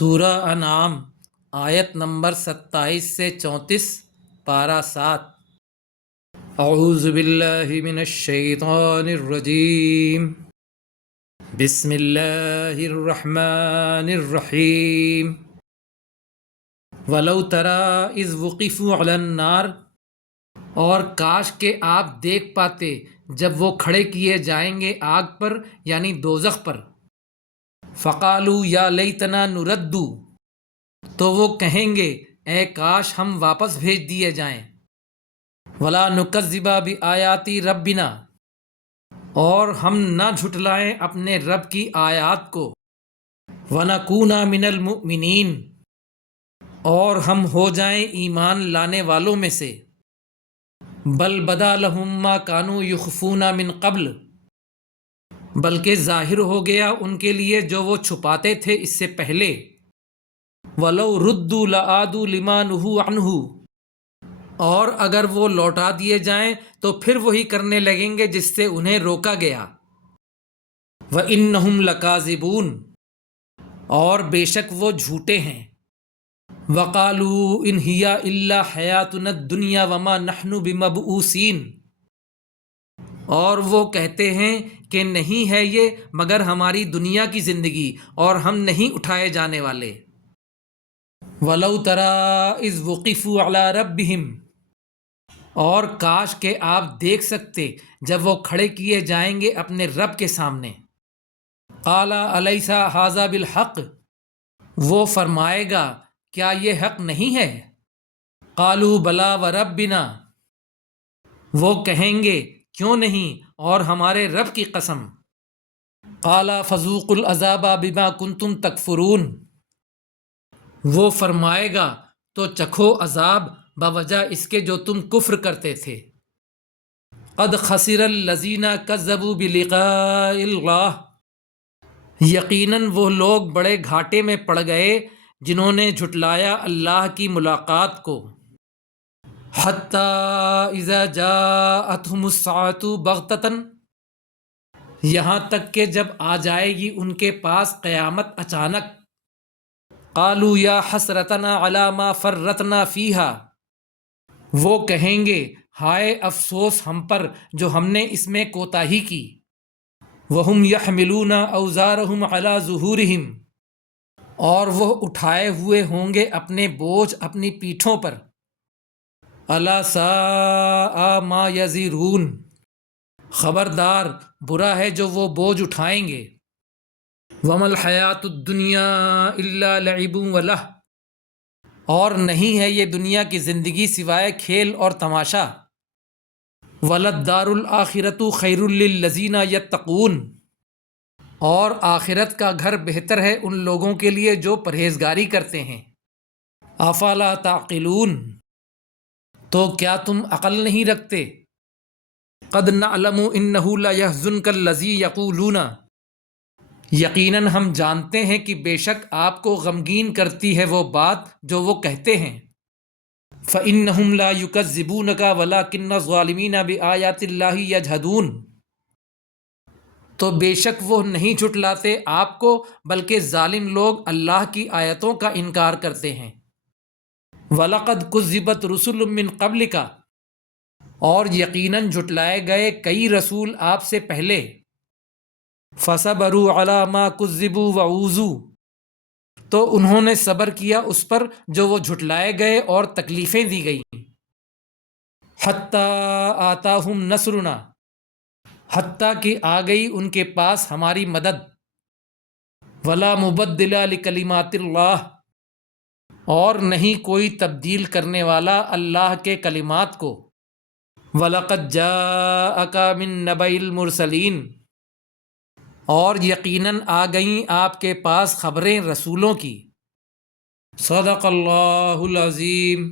سورہ انعام آیت نمبر 27 سے 34 پارہ 7۔ اعوذ باللہ من الشیطان الرجیم، بسم اللہ الرحمن الرحیم۔ وَلَوْ تَرَىٰ إِذْ وُقِفُوا عَلَى النَّارِ، اور کاش کہ آپ دیکھ پاتے جب وہ کھڑے کیے جائیں گے آگ پر یعنی دوزخ پر۔ فَقَالُوا يَا لَيْتَنَا نُرَدُّ، تو وہ کہیں گے اے کاش ہم واپس بھیج دیے جائیں۔ وَلَا نُكَذِّبَ بِآيَاتِ رَبِّنَا، اور ہم نہ جھٹلائیں اپنے رب کی آیات کو۔ وَنَكُونَ مِنَ الْمُؤْمِنِينَ، اور ہم ہو جائیں ایمان لانے والوں میں سے۔ بل بدا لہم ما کانوا یخفون من قبل، بلکہ ظاہر ہو گیا ان کے لیے جو وہ چھپاتے تھے اس سے پہلے۔ وَلَوْ رُدُّوا لَعَادُوا لِمَا نُهُوا عَنْهُ، اور اگر وہ لوٹا دیے جائیں تو پھر وہی کرنے لگیں گے جس سے انہیں روکا گیا۔ وَإِنَّهُمْ لَكَاذِبُونَ، اور بے شک وہ جھوٹے ہیں۔ وَقَالُوا إِنْ هِيَ إِلَّا حَيَاتُنَا الدُّنْيَا وَمَا نَحْنُ بِمَبْعُوثِينَ، اور وہ کہتے ہیں کہ نہیں ہے یہ مگر ہماری دنیا کی زندگی اور ہم نہیں اٹھائے جانے والے۔ وَلَوْ تَرَىٰ إِذْ وُقِفُوا عَلَىٰ رَبِّهِمْ، اور کاش کہ آپ دیکھ سکتے جب وہ کھڑے کیے جائیں گے اپنے رب کے سامنے۔ قَالَ أَلَيْسَ هَٰذَا بِالْحَقِّ، وہ فرمائے گا کیا یہ حق نہیں ہے؟ قَالُوا بَلَىٰ وَرَبِّنَا، وہ کہیں گے کیوں نہیں اور ہمارے رب کی قسم۔ قَالَ فَذُوقُوا الْعَذَابَ بِمَا كُنتُمْ تَكْفُرُونَ، وہ فرمائے گا تو چکھو عذاب بوجہ اس کے جو تم کفر کرتے تھے۔ قَدْ خَسِرَ الَّذِينَ كَذَّبُوا بِلِقَاءِ اللَّهِ، یقیناً وہ لوگ بڑے گھاٹے میں پڑ گئے جنہوں نے جھٹلایا اللہ کی ملاقات کو۔ حَتَّىٰ إِذَا جَاءَتْهُمُ السَّاعَةُ بَغْتَةً، یہاں تک کہ جب آ جائے گی ان کے پاس قیامت اچانک۔ قَالُوا يَا حَسْرَتَنَا عَلَىٰ مَا فَرَّطْنَا فِيهَا، وہ کہیں گے ہائے افسوس ہم پر جو ہم نے اس میں کوتاہی کی۔ وَهُمْ يَحْمِلُونَ أَوْزَارَهُمْ عَلَىٰ ظُهُورِهِمْ، اور وہ اٹھائے ہوئے ہوں گے اپنے بوجھ اپنی پیٹھوں پر۔ أَلَا سَاءَ مَا يَزِرُونَ، خبردار برا ہے جو وہ بوجھ اٹھائیں گے۔ وَمَا الْحَيَاةُ الدُّنْيَا إِلَّا لَعِبٌ وَلَهْوٌ، اور نہیں ہے یہ دنیا کی زندگی سوائے کھیل اور تماشا۔ وَلَلدَّارُ الْآخِرَةُ خَيْرٌ لِّلَّذِينَ يَتَّقُونَ، اور آخرت کا گھر بہتر ہے ان لوگوں کے لیے جو پرہیزگاری کرتے ہیں۔ أَفَلَا تَعْقِلُونَ، تو کیا تم عقل نہیں رکھتے؟ قَدْ نَعْلَمُ إِنَّهُ لَيَحْزُنكَ الَّذِي يَقُولُونَ، یقیناً ہم جانتے ہیں کہ بے شک آپ کو غمگین کرتی ہے وہ بات جو وہ کہتے ہیں۔ فَإِنَّهُمْ لَا يُكَذِّبُونَكَ وَلَٰكِنَّ الظَّالِمِينَ بِآيَاتِ اللَّهِ يَجْحَدُونَ، تو بے شک وہ نہیں جھٹلاتے آپ کو بلکہ ظالم لوگ اللہ کی آیتوں کا انکار کرتے ہیں۔ وَلَقَدْ كُذِّبَتْ رُسُلٌ مِّن قَبْلِكَ، اور یقیناً جھٹلائے گئے کئی رسول آپ سے پہلے۔ فَصَبَرُوا عَلَىٰ مَا كُذِّبُوا وَأُوذُوا، تو انہوں نے صبر کیا اس پر جو وہ جھٹلائے گئے اور تکلیفیں دی گئیں۔ حَتَّىٰ آتَاهُمْ نَصْرُنَا، حتیٰ کہ آ گئی ان کے پاس ہماری مدد۔ وَلَا مُبَدِّلَ لِكَلِمَاتِ اللَّهِ، اور نہیں کوئی تبدیل کرنے والا اللہ کے کلمات کو۔ وَلَقَدْ جَاءَكَ مِن نَبَإِ الْمُرْسَلِينَ، اور یقیناً آ گئیں آپ کے پاس خبریں رسولوں کی۔ صدق اللہ العظیم۔